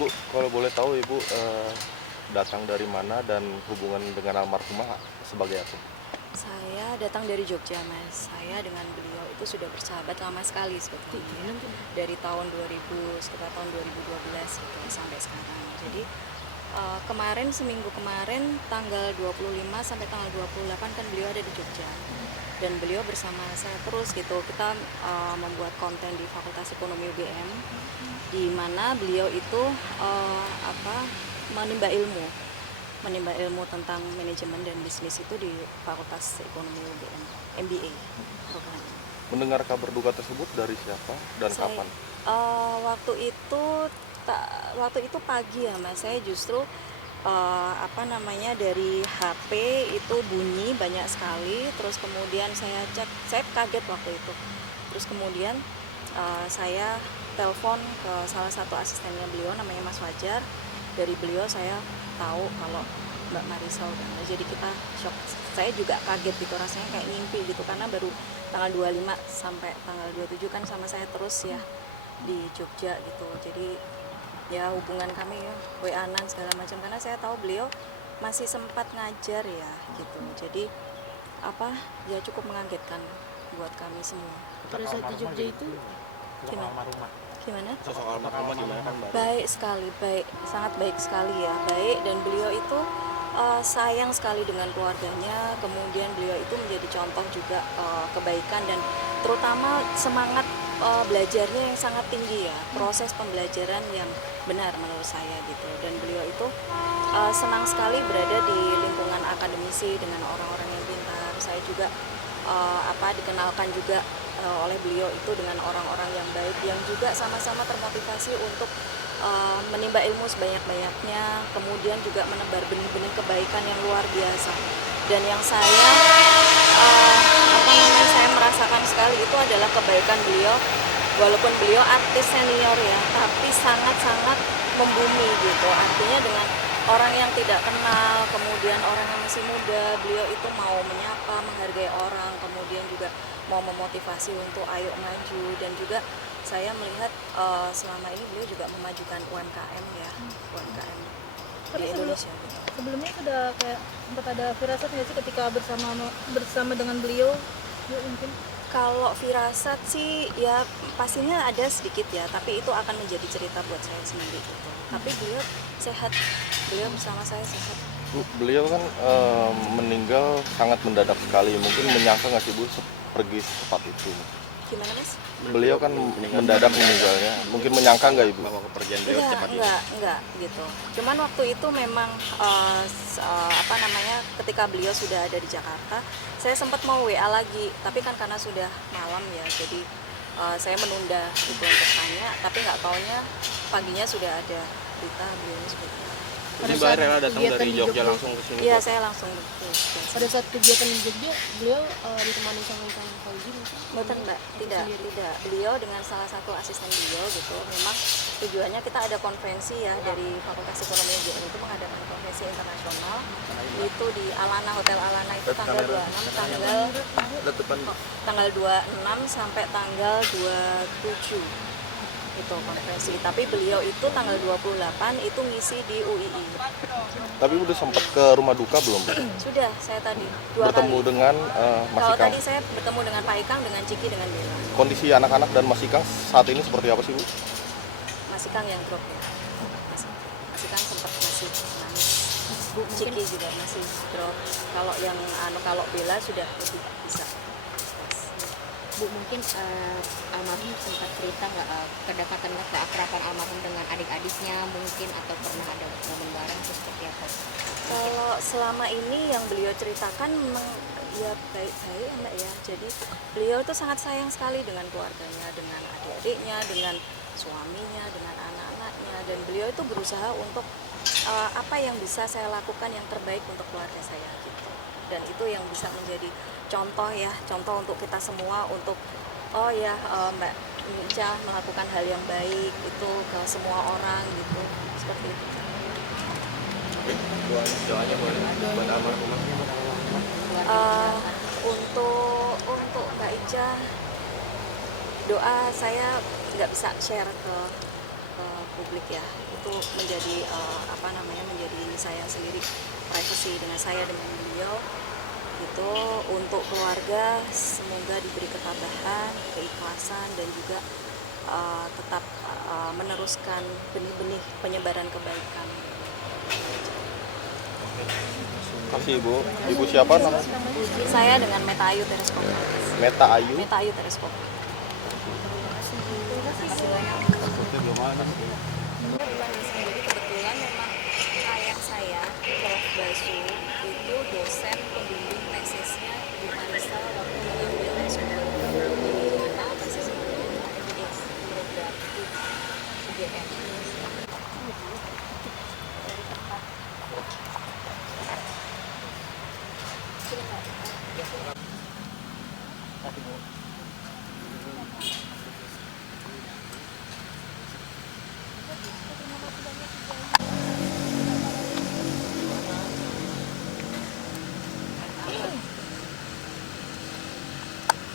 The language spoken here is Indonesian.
Bu, kalau boleh tahu Ibu datang dari mana dan hubungan dengan almarhumah sebagai apa? Saya datang dari Jogja, Mas. Saya dengan beliau itu sudah bersahabat lama sekali sebetulnya. Dari tahun 2000, sekitar tahun 2012 gitu, sampai sekarang. Jadi kemarin, seminggu kemarin, tanggal 25 sampai tanggal 28 kan beliau ada di Jogja. Dan beliau bersama saya terus gitu. Kita membuat konten di Fakultas Ekonomi UGM, di mana beliau itu menimba ilmu tentang manajemen dan bisnis itu di Fakultas Ekonomi UGM, MBA program. Mendengar kabar duka tersebut dari siapa dan kapan? Waktu itu pagi ya, Mas. Saya justru dari HP itu bunyi banyak sekali, terus kemudian saya cek, saya kaget waktu itu. Terus kemudian saya telepon ke salah satu asistennya beliau, namanya Mas Fajar. Dari beliau saya tahu kalau Mbak Marisa udah, jadi kita shock. Saya juga kaget gitu, rasanya kayak ngimpi gitu, karena baru tanggal 25 sampai tanggal 27 kan sama saya terus ya di Jogja gitu. Jadi ya hubungan kami ya, WA-an segala macam, karena saya tahu beliau masih sempat ngajar ya gitu. Jadi ya cukup mengagetkan buat kami semua. Pada saat di Jogja itu Gimana? Sosok almarhumah gimana kan Mbak? Baik sekali, baik, sangat baik sekali ya, baik. Dan beliau itu sayang sekali dengan keluarganya. Kemudian beliau itu menjadi contoh juga kebaikan dan terutama semangat belajarnya yang sangat tinggi ya, proses pembelajaran yang benar menurut saya gitu. Dan beliau itu senang sekali berada di lingkungan akademisi dengan orang-orang yang pintar. Saya juga dikenalkan juga oleh beliau itu dengan orang-orang yang baik, yang juga sama-sama termotivasi untuk menimba ilmu sebanyak-banyaknya, kemudian juga menebar benih-benih kebaikan yang luar biasa. Dan yang saya saya merasakan sekali itu adalah kebaikan beliau, walaupun beliau artis senior ya, tapi sangat-sangat membumi gitu. Artinya dengan orang yang tidak kenal, kemudian orang yang masih muda, beliau itu mau menyapa, menghargai orang, kemudian juga mau memotivasi untuk ayo maju. Dan juga saya melihat selama ini beliau juga memajukan UMKM ya, UMKM di Indonesia gitu. sebelumnya sudah kayak sempat ada firasat nggak sih ketika bersama dengan beliau? Ya, mungkin Kalau firasat sih ya pastinya ada sedikit ya, tapi itu akan menjadi cerita buat saya sendiri gitu. Tapi beliau sehat, beliau bersama saya sehat. Bu, beliau kan meninggal sangat mendadak sekali. Mungkin menyangka nggak sih Bu pergi secepat itu? Gimana, Mas? Beliau kan mendadak meninggalnya. Mungkin menyangka nggak Ibu? Bahwa kepergian beliau cepat ini. Enggak gitu. Cuman waktu itu memang ketika beliau sudah ada di Jakarta, saya sempat mau WA lagi, tapi kan karena sudah malam ya, jadi saya menunda itu untuk tanya, tapi nggak taunya paginya sudah ada berita beliau sudah. Jadi Mbak rela datang dari Jogja langsung ke sini? Iya, saya langsung ke pada saat kegiatan di Jogja beliau ditemani sama Kang Fauzi mungkin? Betul Mbak, tidak. Beliau dengan salah satu asisten beliau gitu. Memang tujuannya kita ada konferensi ya dari Fakultas Ekonomi UGM itu mengadakan konferensi internasional itu di Alana, Hotel Alana itu tanggal 26 tanggal 26 sampai tanggal 27 itu konferensi. Tapi beliau itu tanggal 28 itu ngisi di UII. Tapi udah sempat ke rumah duka belum Bu? Sudah, saya tadi 2 Bertemu kali. dengan Mas Kalau Ikang. tadi saya bertemu dengan Pak Ikang, dengan Ciki, dengan Bella. Kondisi anak-anak dan Mas Ikang saat ini seperti apa sih Bu? Mas Ikang yang drop ya. Mas Ikang sempat masih nangis. Ciki juga masih drop. Kalau yang kalau Bella sudah lebih bisa. Bu, mungkin almarhum sempat cerita nggak kedekatan keakraban almarhum dengan adik-adiknya mungkin, atau pernah ada momen bareng atau seperti apa? Kalau selama ini yang beliau ceritakan memang ya baik-baik Mbak ya. Jadi beliau itu sangat sayang sekali dengan keluarganya, dengan adik-adiknya, dengan suaminya, dengan anak-anaknya. Dan beliau itu berusaha untuk apa yang bisa saya lakukan yang terbaik untuk keluarga saya gitu. Dan itu yang bisa menjadi contoh ya, contoh untuk kita semua, untuk Mbak Ica melakukan hal yang baik itu ke semua orang gitu, seperti itu. Doanya boleh buat almarhumah. Untuk Mbak Ica, doa saya nggak bisa share ke publik ya, itu menjadi menjadi saya sendiri, privacy saya dengan beliau. Itu untuk keluarga semoga diberi ketabahan, keikhlasan, dan juga tetap meneruskan benih-benih penyebaran kebaikan. Kasih Ibu. Ibu siapa namanya? Saya dengan Meta Ayu Teleskop. Meta Ayu. Meta Ayu Teleskop. Jadi kebetulan memang ayah saya, Prof. Basu, itu dosen pembimbing tesisnya di Marisa waktu mengambil S2 di apa sih sebenarnya program UGM. Kasih Bu.